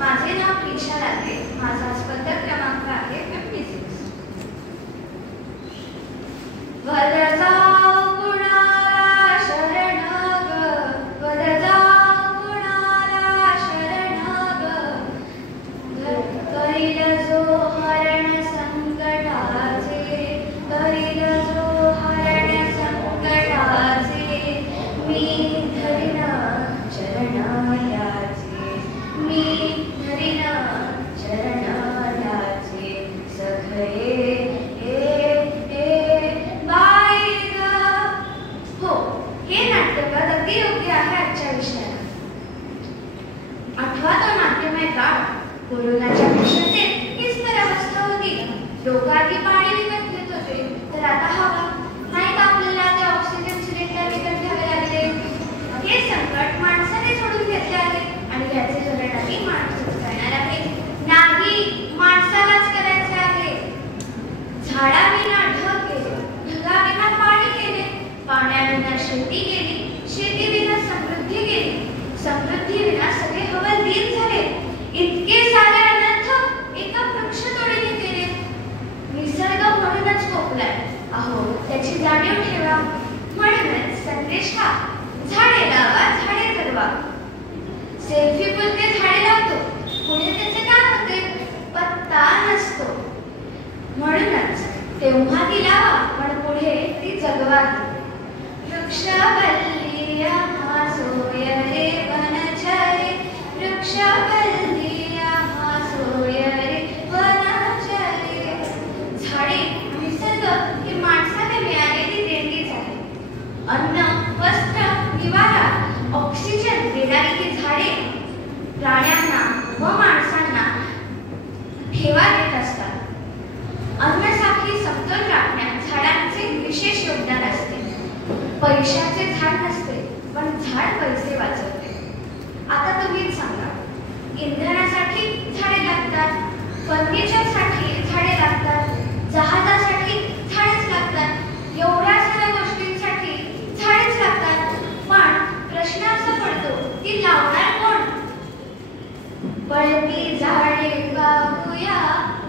माझे नाव प्रिशा लागे. माझा स्पर्धक क्रमांक आहे 56. वरदा कुणाला शरण ग, वरदा कुणाला शरण ग, करील जो हरण संकटाचे, करील जो हरण संकटाचे, मी धरीन चरण याचे, मी धरीन चरण याचे. सखये अगदी योग्य आहे आजच्या विषयाला. आठवा तो नाट्यमय काळ. कोरोनाच्या भीषणतेत हीच तर अवस्था होती. लोक आधी पाणी विकत घेत होते, तर आता हवा नाही तर आपल्याला ते ऑक्सिजन सिलेंडर विकत घ्यावे लागले. हे संकट माणसाने सोडून घेतले आहे आणि याचे धरणही माणूसच करणार आहे. नाही, माणसालाच करायचे आहे. झाडाविना ढग केले, ढगाविना पाणी केले, पाण्याविना शेती केली, शेतीविना समृद्धी गेली, समृद्धीविना सगळे हवालदिल झाले. इतके सारे अनर्थ एका वृक्षतोडीने केले. निसर्ग म्हणूनच कोपलाय. अहो, त्याची जाणीव ठेवा. म्हणूनच संदेश हा, झाडे लावा, झाडे जगवा. सेल्फी पुरते झाडे लावतो, पुढे त्याचे काय होते? पत्ता नसतो. म्हणूनच तेव्हा ती लावा, पण पुढे ती जगवा. वृक्षवल्लिया सोय रे वनचरे, वृक्षवल्लिया सोय रे वनचरे. झाडे, निसर्ग ही माणसाने मिळालेली देणगीच आहे. अन्न, वस्त्र, निवारा, ऑक्सिजन देणारी ही झाडे प्राण्यांना व माणसांना ठेवा देत असतात. अन्नसाखळी समतोल राखण्यात झाडांचे विशेष योगदान असते. पैशाचे झाड नसते, पण झाड पैसे वाचवते. आता तुम्हीच सांगा, इंधनासाठी झाडे लागतात, फर्निचरसाठी झाडे लागतात, जहाजासाठी झाडेच लागतात, एवढ्या सगळ्या गोष्टींसाठी झाडेच लागतात. पण प्रश्न असा पडतो, ती लावणार कोण? पळती झाडे वाहूया,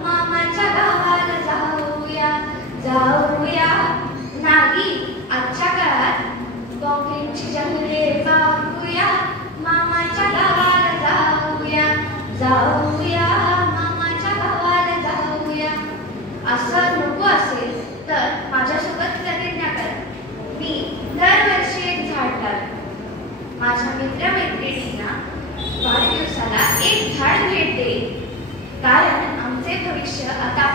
मामाच्या गावाला जाऊया, जाऊया. नाही, आजच्या काळात कॉंक्रीटची जंगले वाहूया, मामाच्या गावाला जाऊया, जाऊया, मामाच्या गावाला जाऊया. असं नको असेल तर माझ्यासोबत प्रतिज्ञा करा. मी दरवर्षी एक झाड लावेन. माझ्या मित्रमैत्रिणींना वाढदिवसाला एक झाड भेट देईन. कारण आमचे भविष्य आता